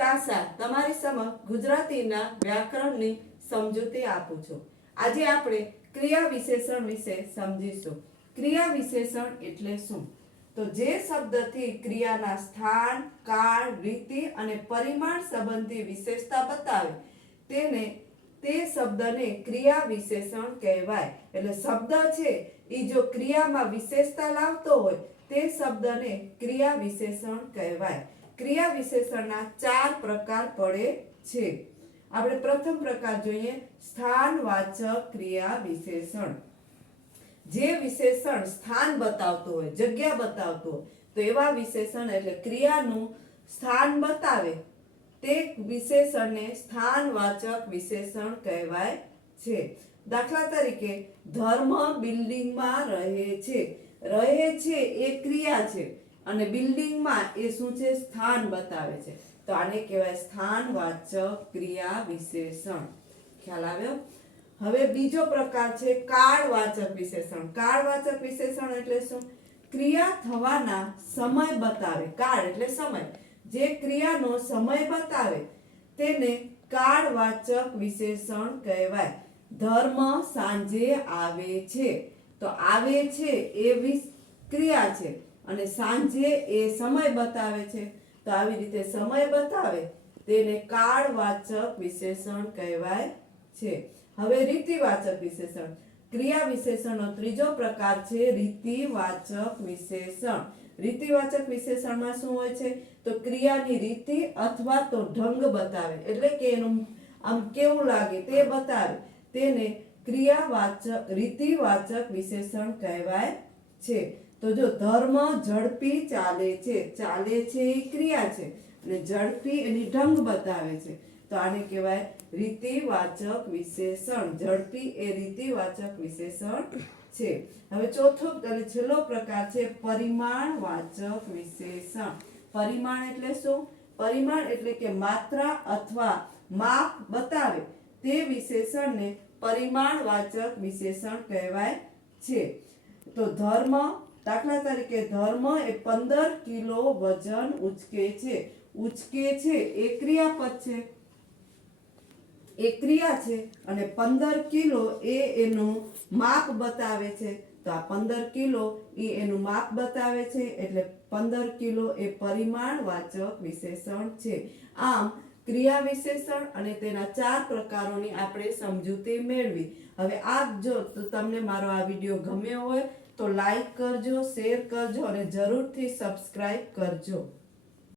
તાસા, તમારી સમક્ષ ગુજરાતીના વ્યાકરણની સમજૂતી આપું છું. આજે આપણે ક્રિયા વિશેષણ વિશે સમજીશું. ક્રિયા વિશેષણ એટલે શું? તો જે શબ્દથી ક્રિયાના સ્થાન, કાળ, રીતિ અને પરિમાણ સંબંધી વિશેષતા બતાવે, તેને તે શબ્દને ક્રિયા વિશેષણ કહેવાય. એટલે શબ્દ છે, એ જો ક્રિયામાં વિશેષતા લાવતો હોય, તે શબ્દને ક્રિયા વિશેષણ કહેવાય. ક્રિયા વિશેષણના ચાર પ્રકાર પડે છે. આપણે પ્રથમ પ્રકાર જોઈએ સ્થાનવાચક ક્રિયા વિશેષણ જે વિશેષણ સ્થાન બતાવતું હોય, જગ્યા બતાવતું હોય, તો એવા વિશેષણ એટલે ક્રિયાનું સ્થાન બતાવે. તે વિશેષણને સ્થાનવાચક વિશેષણ કહેવાય છે. દાખલા તરીકે, ધર્મ બિલ્ડિંગમાં રહે છે. રહે છે એ ક્રિયા છે. અને બિલ્ડિંગમાં એ શું છે? સ્થાન બતાવે છે. તો આને કહેવાય સ્થાનવાચક ક્રિયા વિશેષણ. ખ્યાલ આવ્યો? હવે બીજો પ્રકાર છે કાળવાચક વિશેષણ. કાળવાચક વિશેષણ એટલે શું? ક્રિયા થવાના સમય બતાવે. કાળ એટલે સમય. જે ક્રિયાનો સમય બતાવે તેને કાળવાચક વિશેષણ કહેવાય. ધર્મ સાંજે આવે છે. તો આવે છે એ ક્રિયા છે. અને સાંજે એ સમય બતાવે છે, તો આવી રીતે સમય બતાવે તેને કાળવાચક વિશેષણ કહેવાય છે. હવે રીતિવાચક વિશેષણ. ક્રિયા વિશેષણનો ત્રીજો પ્રકાર છે રીતિવાચક વિશેષણ. રીતિવાચક વિશેષણમાં શું હોય છે? તો ક્રિયાની રીતિ અથવા તો ઢંગ બતાવે. એટલે કે એનું આમ કેવું લાગે તે બતાવે. તેને ક્રિયાવાચક, રીતિવાચક વિશેષણ કહેવાય છે. તો જો ધર્મ ઝડપી ચાલે છે ચાલે છે એ ક્રિયા છે અને ઝડપી એની ઢંગ બતાવે છે. તો આને કહેવાય રીતિવાચક વિશેષણ. ઝડપી એ રીતિવાચક વિશેષણ છે. હવે ચોથો અને છેલ્લો પ્રકાર છે પરિમાણવાચક વિશેષણ. પરિમાણ એટલે શું? પરિમાણ એટલે કે માત્રા અથવા માપ બતાવે. તે વિશેષણને પરિમાણવાચક વિશેષણ કહેવાય છે. તો ધર્મ દાખલા તરીકે ધર્મ એ પંદર કિલો વજન ઉચકે છે. ઉચકે છે એ ક્રિયાપદ છે. એ ક્રિયા છે અને પંદર કિલો એ એનું માપ બતાવે છે. તો આ પંદર કિલો એ એનું માપ બતાવે છે એટલે પંદર કિલો એ પરિમાણવાચક વિશેષણ છે. આમ ક્રિયા વિશેષણ અને તેના ચાર પ્રકારોની આપણે સમજૂતી મેળવી. હવે આ જો તમને મારો આ વીડિયો ગમ્યો હોય તો લાઈક કરજો શેર કરજો અને જરૂરથી સબસ્ક્રાઈબ કરજો.